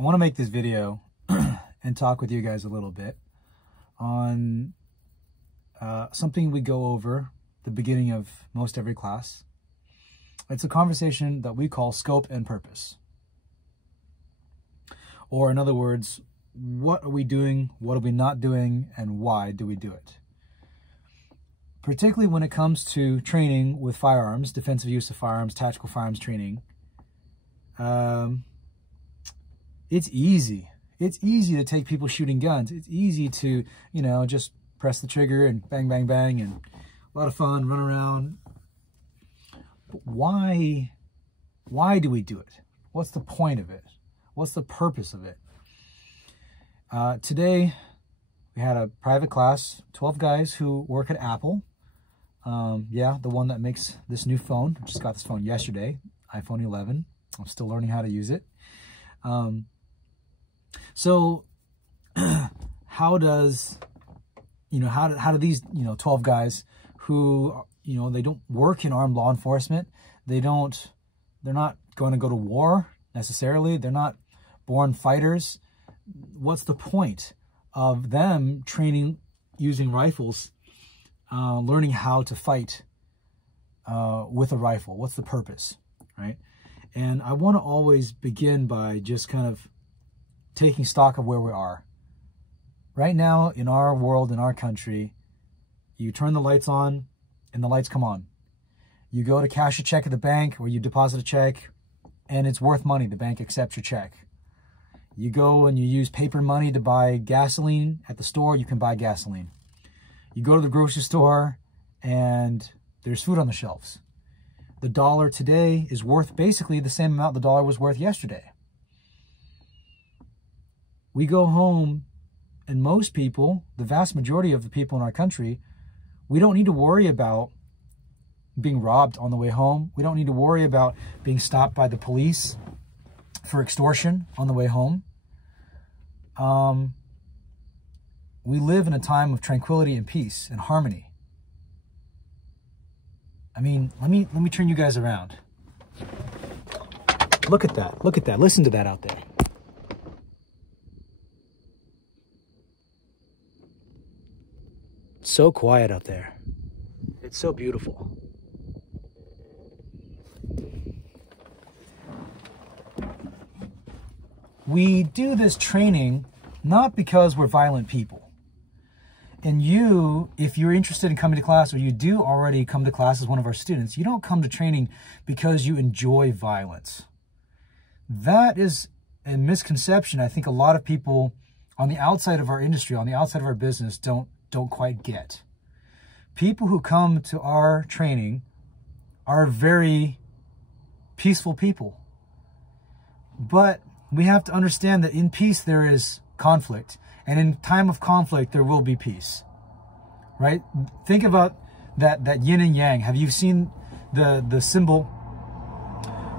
I want to make this video and talk with you guys a little bit on something we go over the beginning of most every class. It's a conversation that we call scope and purpose. Or in other words, what are we doing, what are we not doing, and why do we do it? Particularly when it comes to training with firearms, defensive use of firearms, tactical firearms training, it's easy. It's easy to take people shooting guns. It's easy to, just press the trigger and bang, bang, bang, and a lot of fun, run around. But why do we do it? What's the point of it? What's the purpose of it? Today, we had a private class, 12 guys who work at Apple. Yeah, the one that makes this new phone. I just got this phone yesterday, iPhone 11. I'm still learning how to use it. So how do these, 12 guys who, they don't work in armed law enforcement, they're not going to go to war necessarily, they're not born fighters. What's the point of them training using rifles, learning how to fight with a rifle? What's the purpose, right? And I want to always begin by just kind of taking stock of where we are. Right now, in our world, in our country, you turn the lights on and the lights come on. You go to cash a check at the bank or you deposit a check and it's worth money. The bank accepts your check. You go and you use paper money to buy gasoline at the store, you can buy gasoline. You go to the grocery store and there's food on the shelves. The dollar today is worth basically the same amount the dollar was worth yesterday. We go home, and most people, the vast majority of the people in our country, we don't need to worry about being robbed on the way home. We don't need to worry about being stopped by the police for extortion on the way home. We live in a time of tranquility and peace and harmony. I mean, let me turn you guys around. Look at that. Look at that. Listen to that out there. It's so quiet out there. It's so beautiful. We do this training not because we're violent people. And you, if you're interested in coming to class, or you do already come to class as one of our students, you don't come to training because you enjoy violence. That is a misconception I think a lot of people on the outside of our industry, on the outside of our business, don't quite get. People who come to our training are very peaceful people. But we have to understand that in peace there is conflict. And in time of conflict, there will be peace, right? Think about that yin and yang. Have you seen the symbol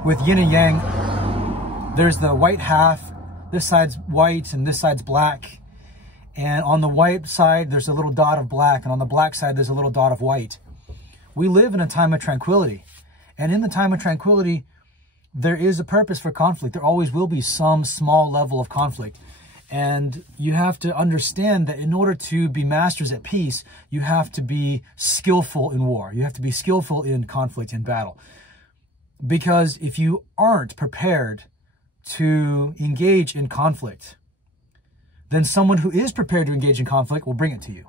with yin and yang? There's the white half. This side's white and this side's black. And on the white side, there's a little dot of black. And on the black side, there's a little dot of white. We live in a time of tranquility. And in the time of tranquility, there is a purpose for conflict. There always will be some small level of conflict. And you have to understand that in order to be masters at peace, you have to be skillful in war. You have to be skillful in conflict, in battle. Because if you aren't prepared to engage in conflict, then someone who is prepared to engage in conflict will bring it to you.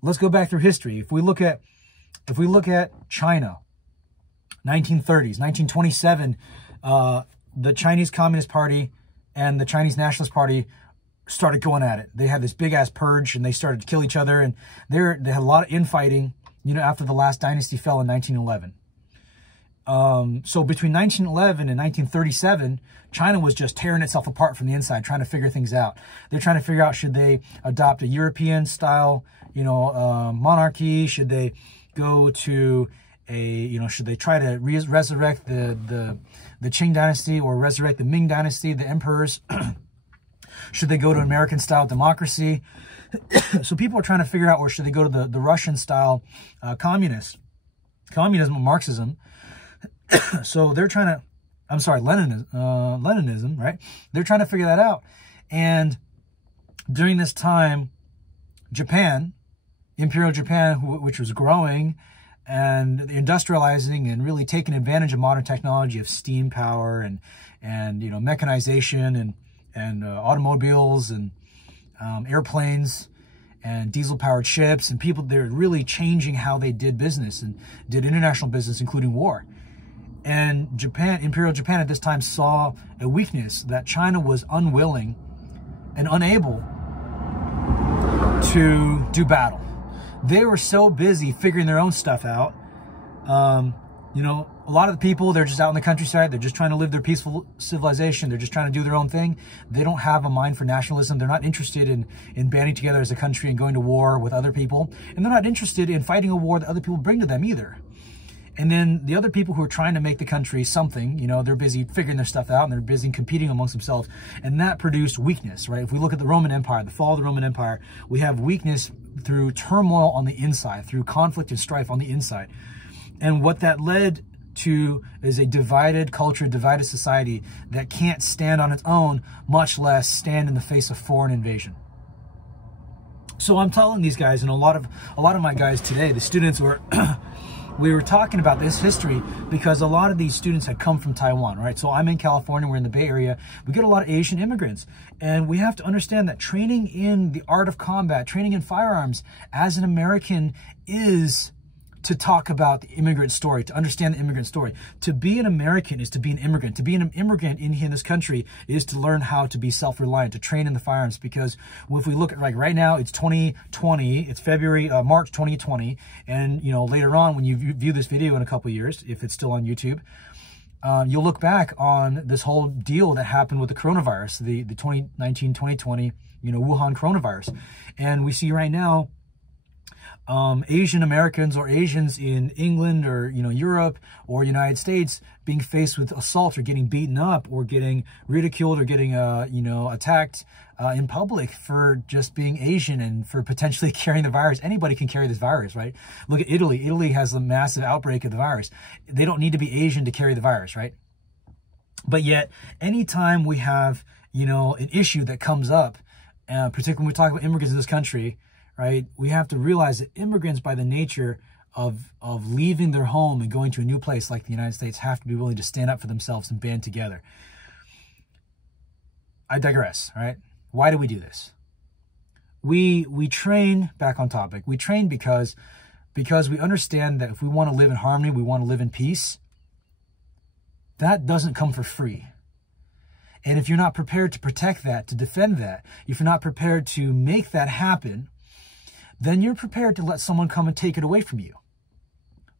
Let's go back through history. If we look at China, 1930s, 1927, the Chinese Communist Party and the Chinese Nationalist Party started going at it. They had this big-ass purge, and they started to kill each other, and they had a lot of infighting, after the last dynasty fell in 1911. So between 1911 and 1937, China was just tearing itself apart from the inside, trying to figure things out. They're trying to figure out, should they adopt a European-style, monarchy? Should they go to should they try to resurrect the Qing dynasty or resurrect the Ming dynasty, the emperors? Should they go to American-style democracy? So people are trying to figure out, or should they go to the Russian-style communism, Marxism? So they're trying to I'm sorry, Leninism, right? They're trying to figure that out. And during this time, Japan, Imperial Japan, which was growing and industrializing and really taking advantage of modern technology of steam power and you know, mechanization and automobiles and airplanes and diesel-powered ships, and people, they're really changing how they did business and did international business, including war. And Japan, Imperial Japan at this time, saw a weakness that China was unwilling and unable to do battle. They were so busy figuring their own stuff out. You know, a lot of the people, they're just out in the countryside. They're just trying to live their peaceful civilization. They're just trying to do their own thing. They don't have a mind for nationalism. They're not interested in banding together as a country and going to war with other people. And they're not interested in fighting a war that other people bring to them either. And then the other people who are trying to make the country something, you know, they're busy figuring their stuff out and they're busy competing amongst themselves. And that produced weakness, right? If we look at the Roman Empire, the fall of the Roman Empire, we have weakness through turmoil on the inside, through conflict and strife on the inside. And what that led to is a divided culture, divided society that can't stand on its own, much less stand in the face of foreign invasion. So I'm telling these guys, and a lot of my guys today, the students were we were talking about this history because a lot of these students had come from Taiwan, right? So I'm in California, we're in the Bay Area. We get a lot of Asian immigrants, and we have to understand that training in the art of combat, training in firearms as an American is to talk about the immigrant story, to understand the immigrant story. To be an American is to be an immigrant. To be an immigrant in this country is to learn how to be self-reliant, to train in the firearms. Because if we look at, like right now, it's 2020, it's March 2020. And, you know, later on when you view this video in a couple of years, if it's still on YouTube, you'll look back on this whole deal that happened with the coronavirus, the 2019-2020, you know, Wuhan coronavirus. And we see right now, Asian Americans or Asians in England or, you know, Europe or United States being faced with assault or getting beaten up or getting ridiculed or getting, you know, attacked in public for just being Asian and for potentially carrying the virus. Anybody can carry this virus, right? Look at Italy. Italy has a massive outbreak of the virus. They don't need to be Asian to carry the virus, right? But yet, anytime we have, you know, an issue that comes up, particularly when we talk about immigrants in this country, right, we have to realize that immigrants, by the nature of leaving their home and going to a new place like the United States, have to be willing to stand up for themselves and band together. I digress, right? Why do we do this? We train, back on topic, we train because we understand that if we want to live in harmony, we want to live in peace, that doesn't come for free. And if you're not prepared to protect that, to defend that, if you're not prepared to make that happen, then you're prepared to let someone come and take it away from you.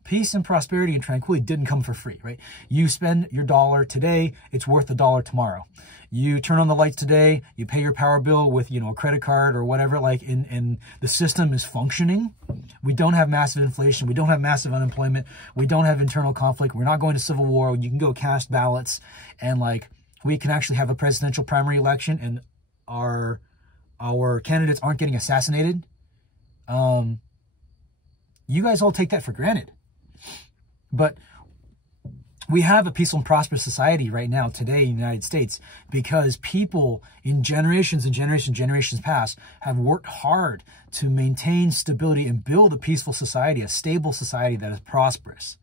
Peace and prosperity and tranquility didn't come for free, right? You spend your dollar today, it's worth $1 tomorrow. You turn on the lights today, you pay your power bill with, you know, a credit card or whatever, like, and the system is functioning. We don't have massive inflation. We don't have massive unemployment. We don't have internal conflict. We're not going to civil war. You can go cast ballots, and like, we can actually have a presidential primary election, and our candidates aren't getting assassinated. You guys all take that for granted. But we have a peaceful and prosperous society right now today in the United States because people in generations and generations past have worked hard to maintain stability and build a peaceful society, a stable society that is prosperous.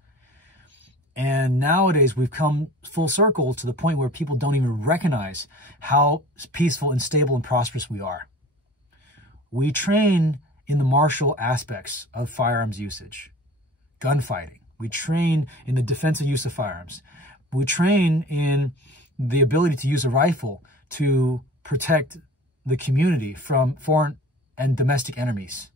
And nowadays we've come full circle to the point where people don't even recognize how peaceful and stable and prosperous we are. We train in the martial aspects of firearms usage, gunfighting. We train in the defensive use of firearms. We train in the ability to use a rifle to protect the community from foreign and domestic enemies.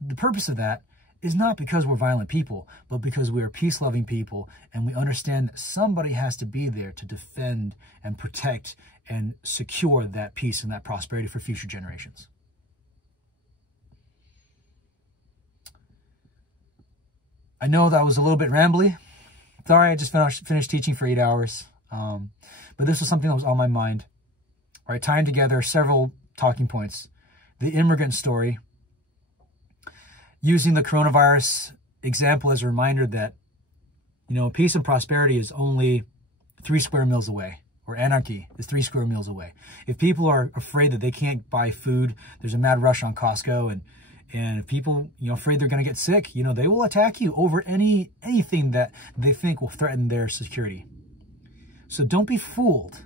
The purpose of that is not because we're violent people, but because we are peace-loving people, and we understand that somebody has to be there to defend and protect and secure that peace and that prosperity for future generations. I know that was a little bit rambly. Sorry, I just finished teaching for 8 hours. But this was something that was on my mind. All right, tying together several talking points. The immigrant story. Using the coronavirus example as a reminder that, you know, peace and prosperity is only 3 square miles away, or anarchy is 3 square miles away. If people are afraid that they can't buy food, there's a mad rush on Costco, and if people, afraid they're going to get sick, they will attack you over anything that they think will threaten their security. So don't be fooled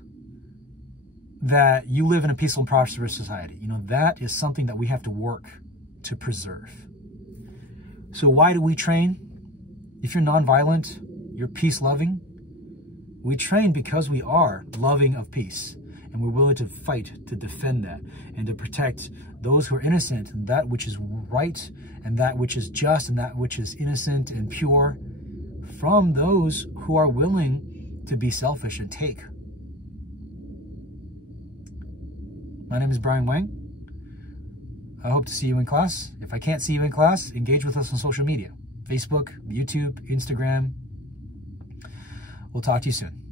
that you live in a peaceful and prosperous society. That is something that we have to work to preserve. So why do we train? If you're nonviolent, you're peace-loving. We train because we are loving of peace, and we're willing to fight to defend that and to protect those who are innocent, and that which is right, and that which is just, and that which is innocent and pure, from those who are willing to be selfish and take. My name is Brian Wang. I hope to see you in class. If I can't see you in class, engage with us on social media. Facebook, YouTube, Instagram. We'll talk to you soon.